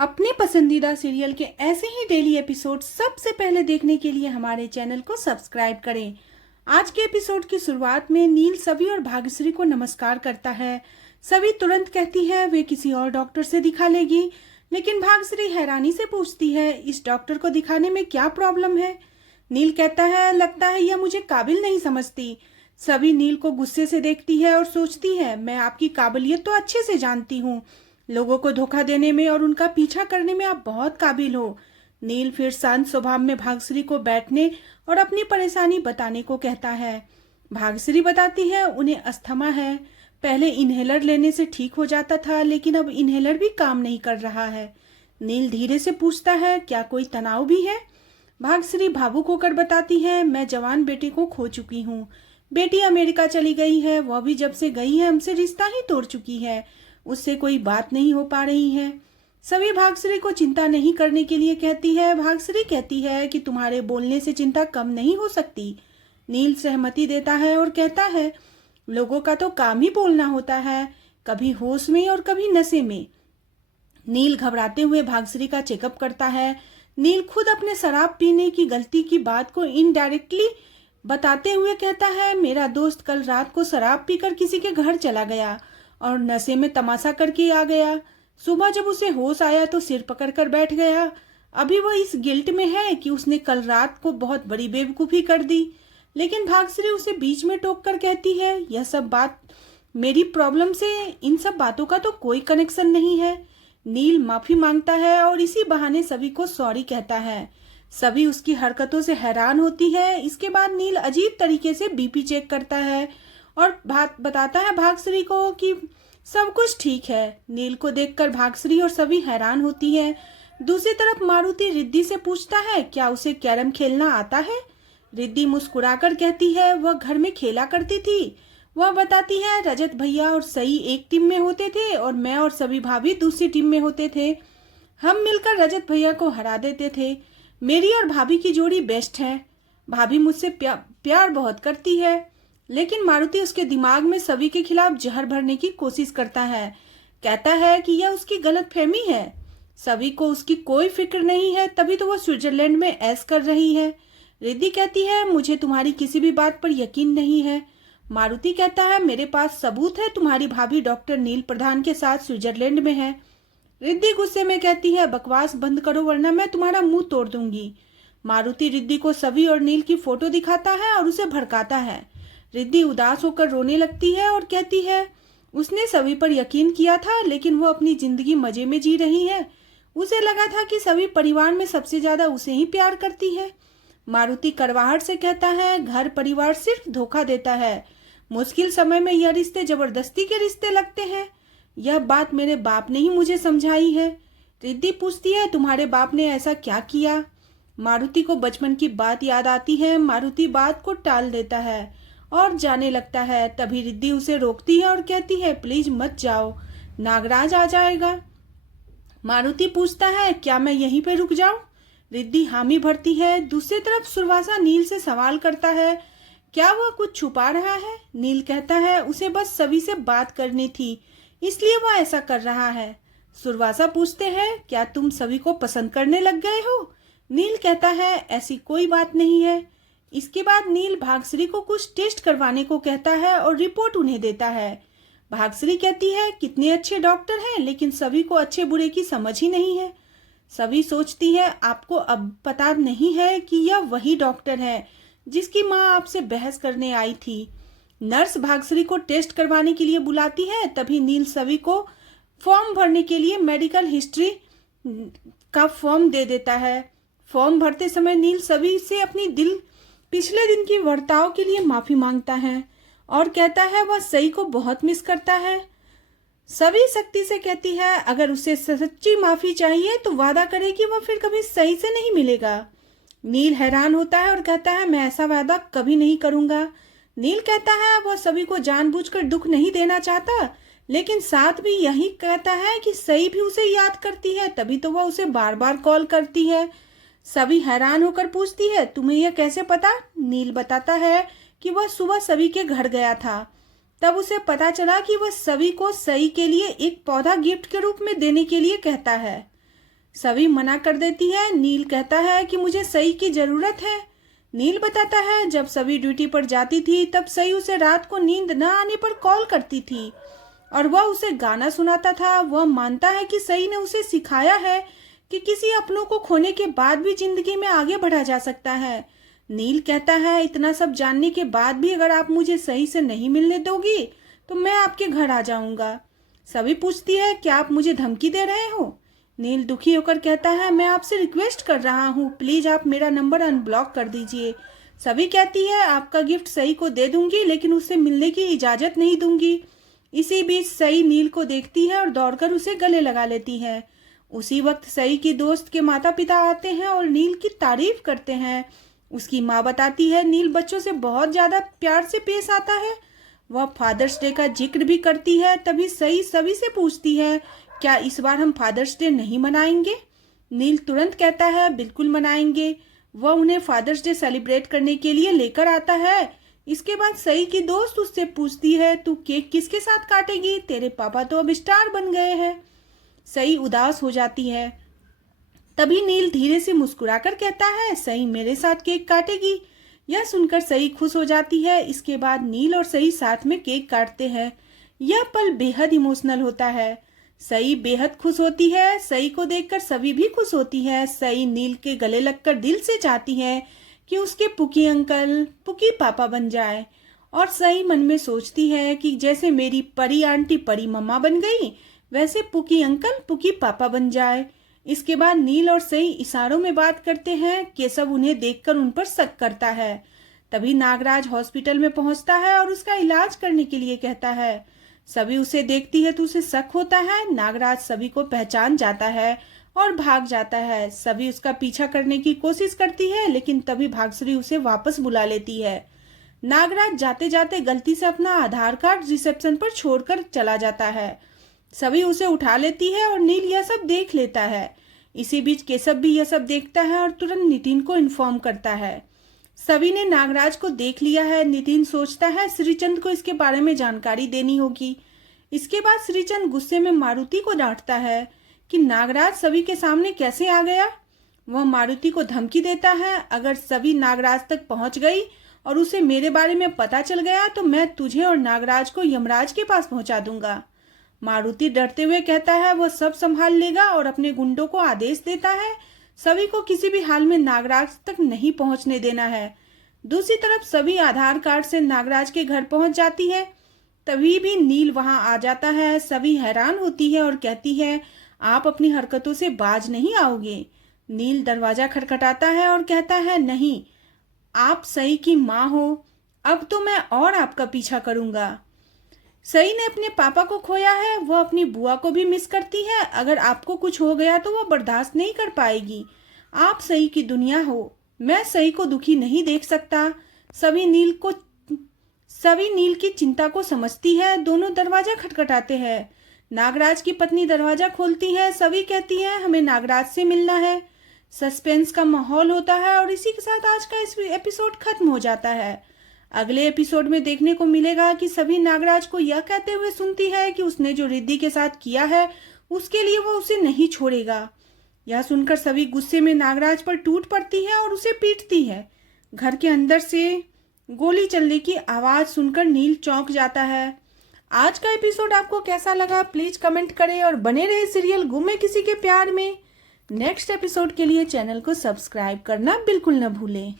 अपने पसंदीदा सीरियल के ऐसे ही डेली एपिसोड सबसे पहले देखने के लिए हमारे चैनल को सब्सक्राइब करें। आज के एपिसोड की शुरुआत में नील सभी और भाग्यश्री को नमस्कार करता है। सभी तुरंत कहती है वे किसी और डॉक्टर से दिखा लेगी, लेकिन भाग्यश्री हैरानी से पूछती है इस डॉक्टर को दिखाने में क्या प्रॉब्लम है। नील कहता है लगता है यह मुझे काबिल नहीं समझती। सभी नील को गुस्से से देखती है और सोचती है मैं आपकी काबिलियत तो अच्छे से जानती हूँ, लोगों को धोखा देने में और उनका पीछा करने में आप बहुत काबिल हो। नील फिर शांत स्वभाव में भाग्यश्री को बैठने और अपनी परेशानी बताने को कहता है। भाग्यश्री बताती है उन्हें अस्थमा है, पहले इन्हेलर लेने से ठीक हो जाता था लेकिन अब इन्हेलर भी काम नहीं कर रहा है। नील धीरे से पूछता है क्या कोई तनाव भी है। भाग्यश्री भावुक होकर बताती है मैं जवान बेटे को खो चुकी हूँ, बेटी अमेरिका चली गई है, वह भी जब से गई है हमसे रिश्ता ही तोड़ चुकी है, उससे कोई बात नहीं हो पा रही है। सभी भाग्यश्री को चिंता नहीं करने के लिए कहती है। भाग्यश्री कहती है कि तुम्हारे बोलने से चिंता कम नहीं हो सकती। नील सहमति देता है और कहता है लोगों का तो काम ही बोलना होता है, कभी होश में और कभी नशे में। नील घबराते हुए भाग्यश्री का चेकअप करता है। नील खुद अपने शराब पीने की गलती की बात को इनडायरेक्टली बताते हुए कहता है मेरा दोस्त कल रात को शराब पीकर किसी के घर चला गया और नशे में तमाशा करके आ गया। सुबह जब उसे होश आया तो सिर पकड़कर बैठ गया। अभी वह इस गिल्ट में है कि उसने कल रात को बहुत बड़ी बेवकूफ़ी कर दी। लेकिन भाग्यश्री उसे बीच में टोक कर कहती है यह सब बात मेरी प्रॉब्लम से, इन सब बातों का तो कोई कनेक्शन नहीं है। नील माफी मांगता है और इसी बहाने सभी को सॉरी कहता है। सभी उसकी हरकतों से हैरान होती है। इसके बाद नील अजीब तरीके से बीपी चेक करता है और बात बताता है भाग्यश्री को कि सब कुछ ठीक है। नील को देखकर भाग्यश्री और सभी हैरान होती है। दूसरी तरफ मारुति रिद्धि से पूछता है क्या उसे कैरम खेलना आता है। रिद्धि मुस्कुराकर कहती है वह घर में खेला करती थी। वह बताती है रजत भैया और सई एक टीम में होते थे और मैं और सभी भाभी दूसरी टीम में होते थे। हम मिलकर रजत भैया को हरा देते थे। मेरी और भाभी की जोड़ी बेस्ट है। भाभी मुझसे प्यार बहुत करती है। लेकिन मारुति उसके दिमाग में सभी के खिलाफ जहर भरने की कोशिश करता है। कहता है कि यह उसकी गलतफहमी है, सभी को उसकी कोई फिक्र नहीं है, तभी तो वह स्विट्जरलैंड में ऐश कर रही है। रिद्धि कहती है मुझे तुम्हारी किसी भी बात पर यकीन नहीं है। मारुति कहता है मेरे पास सबूत है, तुम्हारी भाभी डॉक्टर नील प्रधान के साथ स्विट्जरलैंड में है। रिद्धि गुस्से में कहती है बकवास बंद करो वरना मैं तुम्हारा मुंह तोड़ दूंगी। मारुति रिद्धि को सभी और नील की फोटो दिखाता है और उसे भड़काता है। रिद्धि उदास होकर रोने लगती है और कहती है उसने सभी पर यकीन किया था लेकिन वो अपनी जिंदगी मजे में जी रही है। उसे लगा था कि सभी परिवार में सबसे ज्यादा उसे ही प्यार करती है। मारुति कड़वाहट से कहता है घर परिवार सिर्फ धोखा देता है, मुश्किल समय में यह रिश्ते जबरदस्ती के रिश्ते लगते हैं। यह बात मेरे बाप ने ही मुझे समझाई है। रिद्धि पूछती है तुम्हारे बाप ने ऐसा क्या किया। मारुति को बचपन की बात याद आती है। मारुति बात को टाल देता है और जाने लगता है। तभी रिद्धि उसे रोकती है और कहती है प्लीज मत जाओ, नागराज आ जाएगा। मारुति पूछता है क्या मैं यहीं पे रुक जाऊं। रिद्धि हामी भरती है। दूसरी तरफ सुरवासा नील से सवाल करता है क्या वह कुछ छुपा रहा है। नील कहता है उसे बस सभी से बात करनी थी, इसलिए वह ऐसा कर रहा है। सुरवासा पूछते हैं क्या तुम सभी को पसंद करने लग गए हो। नील कहता है ऐसी कोई बात नहीं है। इसके बाद नील भाग्यश्री को कुछ टेस्ट करवाने को कहता है और रिपोर्ट उन्हें देता है। भाग्यश्री कहती है कितने अच्छे डॉक्टर हैं लेकिन सभी को अच्छे बुरे की समझ ही नहीं है। सभी सोचती है आपको अब पता नहीं है कि यह वही डॉक्टर है जिसकी माँ आपसे बहस करने आई थी। नर्स भाग्यश्री को टेस्ट करवाने के लिए बुलाती है। तभी नील सभी को फॉर्म भरने के लिए मेडिकल हिस्ट्री का फॉर्म दे देता है। फॉर्म भरते समय नील सभी से अपनी पिछले दिन की बर्ताव के लिए माफी मांगता है और कहता है वह सई को बहुत मिस करता है। सभी सख्ती से कहती है अगर उसे सच्ची माफी चाहिए तो वादा करे कि वह फिर कभी सई से नहीं मिलेगा। नील हैरान होता है और कहता है मैं ऐसा वादा कभी नहीं करूंगा। नील कहता है वह सभी को जानबूझकर दुख नहीं देना चाहता, लेकिन साथ भी यही कहता है कि सई भी उसे याद करती है, तभी तो वह उसे बार बार कॉल करती है। सभी हैरान होकर पूछती है तुम्हें यह कैसे पता। नील बताता है कि वह सुबह सभी के घर गया था, तब उसे पता चला कि वह सभी को सई के लिए एक पौधा गिफ्ट के रूप में देने के लिए कहता है। सभी मना कर देती है। नील कहता है कि मुझे सई की जरूरत है। नील बताता है जब सभी ड्यूटी पर जाती थी तब सई उसे रात को नींद न आने पर कॉल करती थी और वह उसे गाना सुनाता था। वह मानता है कि सई ने उसे सिखाया है कि किसी अपनों को खोने के बाद भी जिंदगी में आगे बढ़ा जा सकता है। नील कहता है इतना सब जानने के बाद भी अगर आप मुझे सही से नहीं मिलने दोगी तो मैं आपके घर आ जाऊंगा। सभी पूछती है क्या आप मुझे धमकी दे रहे हो। नील दुखी होकर कहता है मैं आपसे रिक्वेस्ट कर रहा हूँ, प्लीज आप मेरा नंबर अनब्लॉक कर दीजिए। सभी कहती है आपका गिफ्ट सई को दे दूंगी लेकिन उससे मिलने की इजाजत नहीं दूंगी। इसी बीच सई नील को देखती है और दौड़कर उसे गले लगा लेती है। उसी वक्त सई की दोस्त के माता पिता आते हैं और नील की तारीफ करते हैं। उसकी माँ बताती है नील बच्चों से बहुत ज्यादा प्यार से पेश आता है। वह फादर्स डे का जिक्र भी करती है। तभी सई सभी से पूछती है क्या इस बार हम फादर्स डे नहीं मनाएंगे। नील तुरंत कहता है बिल्कुल मनाएंगे। वह उन्हें फादर्स डे सेलिब्रेट करने के लिए लेकर आता है। इसके बाद सई की दोस्त उससे पूछती है तू केक किसके साथ काटेगी, तेरे पापा तो अब स्टार बन गए हैं। सई उदास हो जाती है। तभी नील धीरे से मुस्कुराकर कहता है सई मेरे साथ केक काटेगी। यह सुनकर सई खुश हो जाती है। इसके बाद नील और सई साथ में केक काटते हैं। यह पल बेहद इमोशनल होता है। सई बेहद खुश होती है। सई को देखकर सभी भी खुश होती है। सई नील के गले लगकर दिल से चाहती है कि उसके पुकी अंकल पुकी पापा बन जाए और सई मन में सोचती है कि जैसे मेरी परी आंटी परी मम्मा बन गई वैसे पुकी अंकल पुकी पापा बन जाए। इसके बाद नील और सई इशारों में बात करते हैं। केशव उन्हें देखकर उन पर शक करता है। तभी नागराज हॉस्पिटल में पहुंचता है और उसका इलाज करने के लिए कहता है। सभी उसे देखती है तो उसे शक होता है। नागराज सभी को पहचान जाता है और भाग जाता है। सभी उसका पीछा करने की कोशिश करती है लेकिन तभी भाग्यश्री उसे वापस बुला लेती है। नागराज जाते जाते गलती से अपना आधार कार्ड रिसेप्शन पर छोड़कर चला जाता है। सभी उसे उठा लेती है और नील यह सब देख लेता है। इसी बीच केशव भी यह सब देखता है और तुरंत नितिन को इन्फॉर्म करता है। सभी ने नागराज को देख लिया है। नितिन सोचता है श्रीचंद को इसके बारे में जानकारी देनी होगी। इसके बाद श्रीचंद गुस्से में मारुति को डांटता है कि नागराज सभी के सामने कैसे आ गया। वह मारुति को धमकी देता है अगर सभी नागराज तक पहुंच गई और उसे मेरे बारे में पता चल गया तो मैं तुझे और नागराज को यमराज के पास पहुंचा दूंगा। मारुति डरते हुए कहता है वह सब संभाल लेगा और अपने गुंडों को आदेश देता है सभी को किसी भी हाल में नागराज तक नहीं पहुंचने देना है। दूसरी तरफ सभी आधार कार्ड से नागराज के घर पहुंच जाती है। तभी भी नील वहां आ जाता है। सभी हैरान होती है और कहती है आप अपनी हरकतों से बाज नहीं आओगे। नील दरवाजा खटखटाता है और कहता है नहीं, आप सई की माँ हो, अब तो मैं और आपका पीछा करूंगा। सई ने अपने पापा को खोया है। वह अपनी बुआ को भी मिस करती है। अगर आपको कुछ हो गया तो वह बर्दाश्त नहीं कर पाएगी। आप सई की दुनिया हो, मैं सई को दुखी नहीं देख सकता। सभी नील की चिंता को समझती है। दोनों दरवाजा खटखटाते हैं। नागराज की पत्नी दरवाजा खोलती है। सभी कहती है हमें नागराज से मिलना है। सस्पेंस का माहौल होता है और इसी के साथ आज का इस एपिसोड खत्म हो जाता है। अगले एपिसोड में देखने को मिलेगा कि सभी नागराज को यह कहते हुए सुनती है कि उसने जो रिद्धि के साथ किया है उसके लिए वो उसे नहीं छोड़ेगा। यह सुनकर सभी गुस्से में नागराज पर टूट पड़ती है और उसे पीटती है। घर के अंदर से गोली चलने की आवाज सुनकर नील चौंक जाता है। आज का एपिसोड आपको कैसा लगा प्लीज कमेंट करें और बने रहे सीरियल गुम है किसी के प्यार में। नेक्स्ट एपिसोड के लिए चैनल को सब्सक्राइब करना बिल्कुल न भूलें।